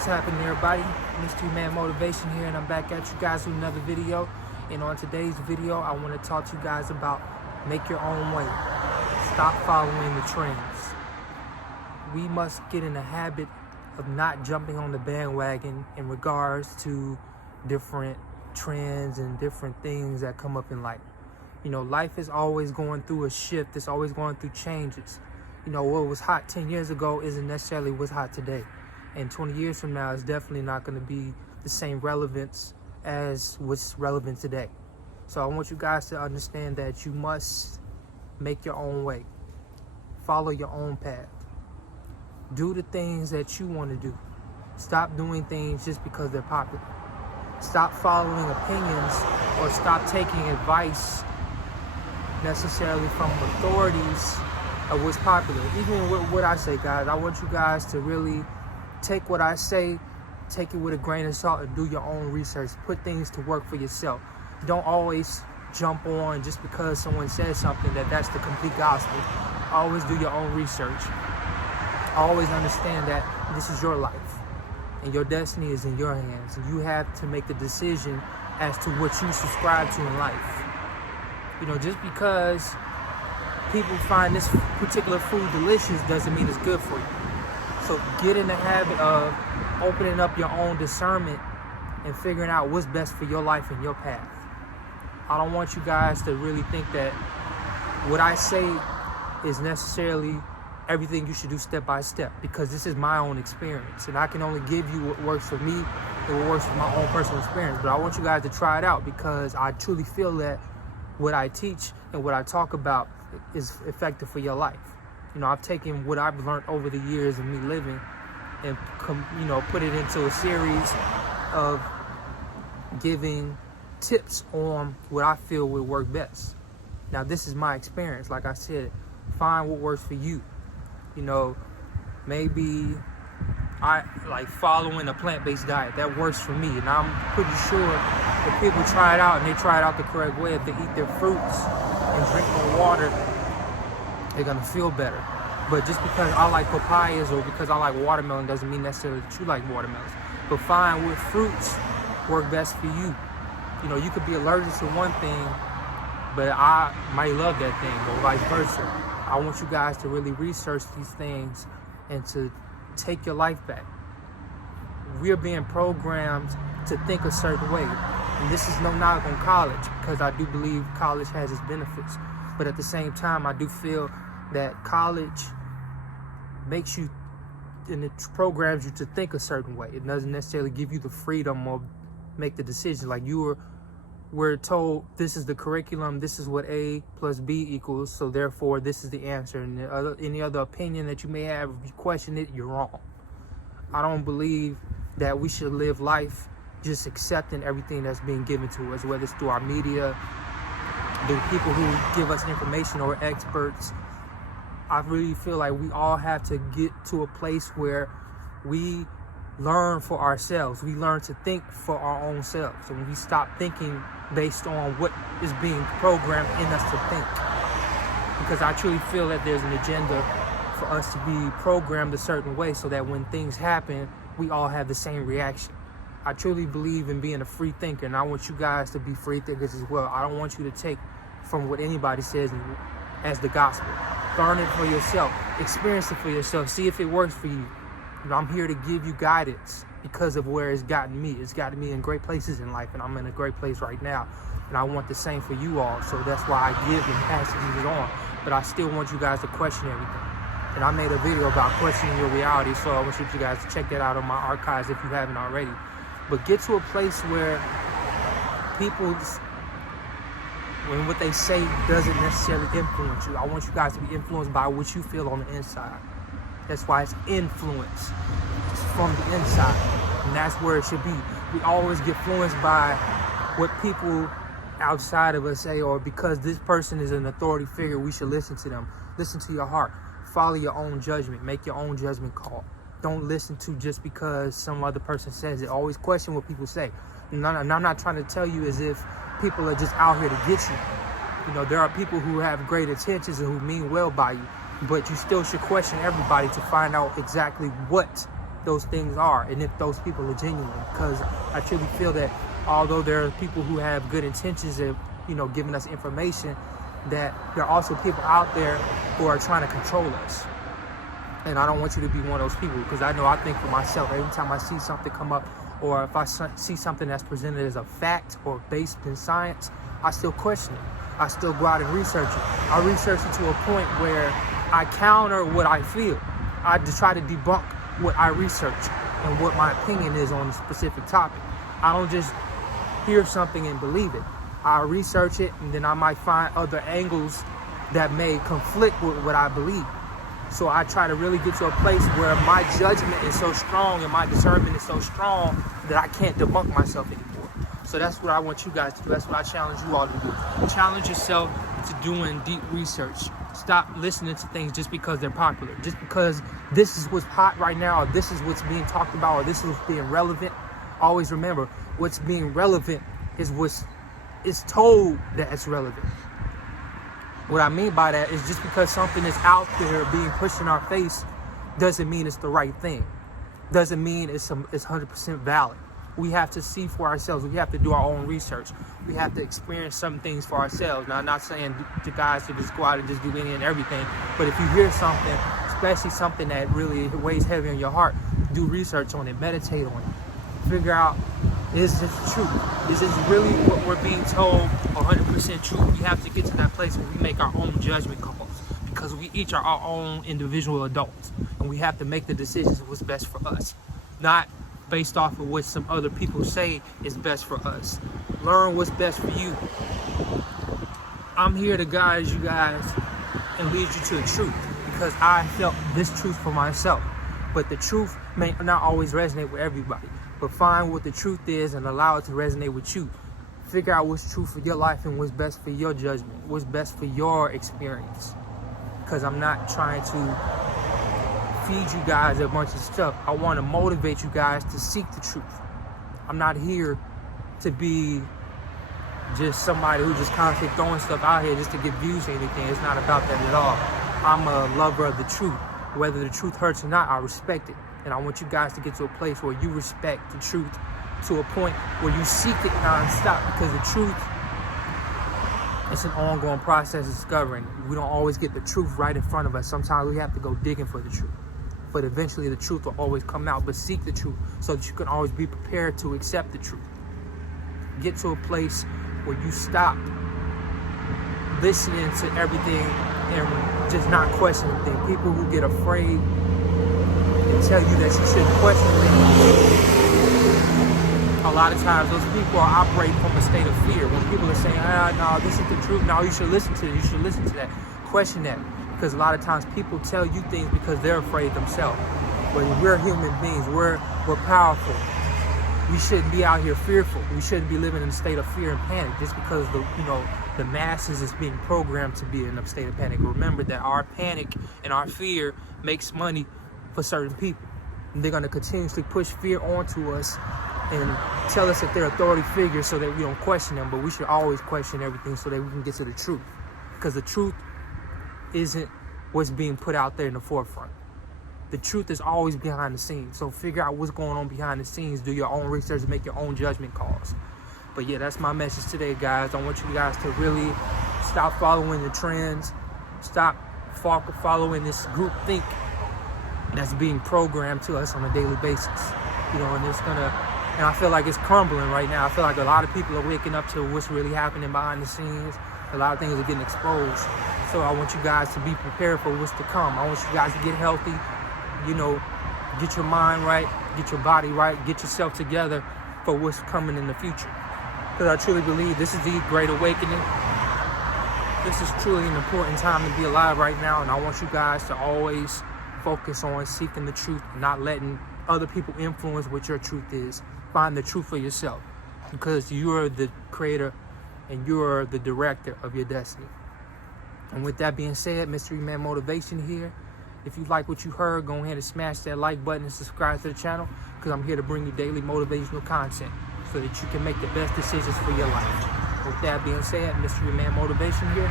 What's happening, everybody? Mystery Man Motivation here, and I'm back at you guys with another video. And on today's video, I want to talk to you guys about make your own way. Stop following the trends. We must get in the habit of not jumping on the bandwagon in regards to different trends and different things that come up in life. You know, life is always going through a shift. It's always going through changes. You know, what was hot 10 years ago isn't necessarily what's hot today. And 20 years from now, it's definitely not going to be the same relevance as what's relevant today. So I want you guys to understand that you must make your own way. Follow your own path. Do the things that you want to do. Stop doing things just because they're popular. Stop following opinions or stop taking advice necessarily from authorities of what's popular. Even with what I say, guys, I want you guys to really take what I say, take it with a grain of salt, and do your own research. Put things to work for yourself. Don't always jump on just because someone says something that's the complete gospel. Always do your own research. Always understand that this is your life and your destiny is in your hands, and you have to make the decision as to what you subscribe to in life. You know, just because people find this particular food delicious doesn't mean it's good for you. So get in the habit of opening up your own discernment and figuring out what's best for your life and your path. I don't want you guys to really think that what I say is necessarily everything you should do step by step, because this is my own experience and I can only give you what works for me and what works for my own personal experience. But I want you guys to try it out, because I truly feel that what I teach and what I talk about is effective for your life. You know, I've taken what I've learned over the years of me living and put it into a series of giving tips on what I feel would work best. Now, this is my experience. Like I said, find what works for you. You know, maybe I like following a plant-based diet. That works for me. And I'm pretty sure if people try it out and they try it out the correct way, if they eat their fruits and drink more water, they're gonna feel better. But just because I like papayas or because I like watermelon doesn't mean necessarily that you like watermelons. But find what fruits work best for you. You know, you could be allergic to one thing, but I might love that thing, or vice versa. I want you guys to really research these things and to take your life back. We're being programmed to think a certain way. And this is no knock on college, because I do believe college has its benefits. But at the same time, I do feel that college makes you, and it programs you to think a certain way. It doesn't necessarily give you the freedom or make the decision. Like we're told this is the curriculum, this is what A plus B equals, so therefore this is the answer. And any other opinion that you may have, if you question it, you're wrong. I don't believe that we should live life just accepting everything that's being given to us, whether it's through our media, the people who give us information, or experts. I really feel like we all have to get to a place where we learn for ourselves. We learn to think for our own selves. And we stop thinking based on what is being programmed in us to think. Because I truly feel that there's an agenda for us to be programmed a certain way so that when things happen, we all have the same reaction. I truly believe in being a free thinker, and I want you guys to be free thinkers as well. I don't want you to take from what anybody says as the gospel. Learn it for yourself. Experience it for yourself. See if it works for you. You know, I'm here to give you guidance because of where it's gotten me. It's gotten me in great places in life, and I'm in a great place right now. And I want the same for you all. So that's why I give and pass it on. But I still want you guys to question everything. And I made a video about questioning your reality, so I want you guys to check that out on my archives if you haven't already. But get to a place where when what they say doesn't necessarily influence you. I want you guys to be influenced by what you feel on the inside. That's why it's influence. It's from the inside. And that's where it should be. We always get influenced by what people outside of us say, or because this person is an authority figure, we should listen to them. Listen to your heart. Follow your own judgment. Make your own judgment call. Don't listen to just because some other person says it. Always question what people say. And I'm not trying to tell you as if people are just out here to get you. You know, there are people who have great intentions and who mean well by you, but you still should question everybody to find out exactly what those things are and if those people are genuine. Because I truly feel that although there are people who have good intentions of, giving us information, that there are also people out there who are trying to control us. And I don't want you to be one of those people, because I know I think for myself, every time I see something come up, or if I see something that's presented as a fact or based in science, I still question it. I still go out and research it. I research it to a point where I counter what I feel. I just try to debunk what I research and what my opinion is on a specific topic. I don't just hear something and believe it. I research it, and then I might find other angles that may conflict with what I believe. So I try to really get to a place where my judgment is so strong and my discernment is so strong that I can't debunk myself anymore. So that's what I want you guys to do. That's what I challenge you all to do. Challenge yourself to doing deep research. Stop listening to things just because they're popular. Just because this is what's hot right now, or this is what's being talked about, or this is what's being relevant. Always remember, what's being relevant is what's told that it's relevant. What I mean by that is just because something is out there being pushed in our face doesn't mean it's the right thing. Doesn't mean it's 100% valid. We have to see for ourselves. We have to do our own research. We have to experience some things for ourselves. Now, I'm not saying to guys to just go out and just do any and everything, but if you hear something, especially something that really weighs heavy on your heart, do research on it, meditate on it. Figure out, is this true? Is this really what we're being told 100% true? We have to get to that place where we make our own judgment calls, because we each are our own individual adults, and we have to make the decisions of what's best for us, not based off of what some other people say is best for us. Learn what's best for you. I'm here to guide you guys and lead you to the truth, because I felt this truth for myself. But the truth may not always resonate with everybody. But find what the truth is and allow it to resonate with you. Figure out what's true for your life and what's best for your judgment, what's best for your experience. Because I'm not trying to feed you guys a bunch of stuff. I want to motivate you guys to seek the truth. I'm not here to be just somebody who just constantly throwing stuff out here just to get views or anything. It's not about that at all. I'm a lover of the truth. Whether the truth hurts or not, I respect it. And I want you guys to get to a place where you respect the truth to a point where you seek it non-stop, because the truth, it's an ongoing process of discovering. We don't always get the truth right in front of us. Sometimes we have to go digging for the truth. But eventually the truth will always come out. But seek the truth so that you can always be prepared to accept the truth. Get to a place where you stop listening to everything and just not questioning things. People who get afraid and tell you that you shouldn't question things, a lot of times those people are operating from a state of fear. When people are saying, no, this is the truth, no, you should listen to it, you should listen to that, question that. Because a lot of times people tell you things because they're afraid themselves. But we're human beings, we're powerful. We shouldn't be out here fearful. We shouldn't be living in a state of fear and panic just because the masses is being programmed to be in a state of panic. Remember that our panic and our fear makes money for certain people. And they're going to continuously push fear onto us and tell us that they're authority figures so that we don't question them. But we should always question everything so that we can get to the truth. Because the truth isn't what's being put out there in the forefront. The truth is always behind the scenes. So figure out what's going on behind the scenes. Do your own research and make your own judgment calls. But yeah, that's my message today, guys. I want you guys to really stop following the trends. Stop following this group think that's being programmed to us on a daily basis. And I feel like it's crumbling right now. I feel like a lot of people are waking up to what's really happening behind the scenes. A lot of things are getting exposed. So I want you guys to be prepared for what's to come. I want you guys to get healthy, get your mind right, get your body right, get yourself together for what's coming in the future. Because I truly believe this is the Great Awakening. This is truly an important time to be alive right now. And I want you guys to always focus on seeking the truth, not letting other people influence what your truth is. Find the truth for yourself, because you're the creator and you're the director of your destiny. And with that being said, Mystery Man Motivation here. If you like what you heard, go ahead and smash that like button and subscribe to the channel, because I'm here to bring you daily motivational content so that you can make the best decisions for your life. With that being said, Mystery Man Motivation here.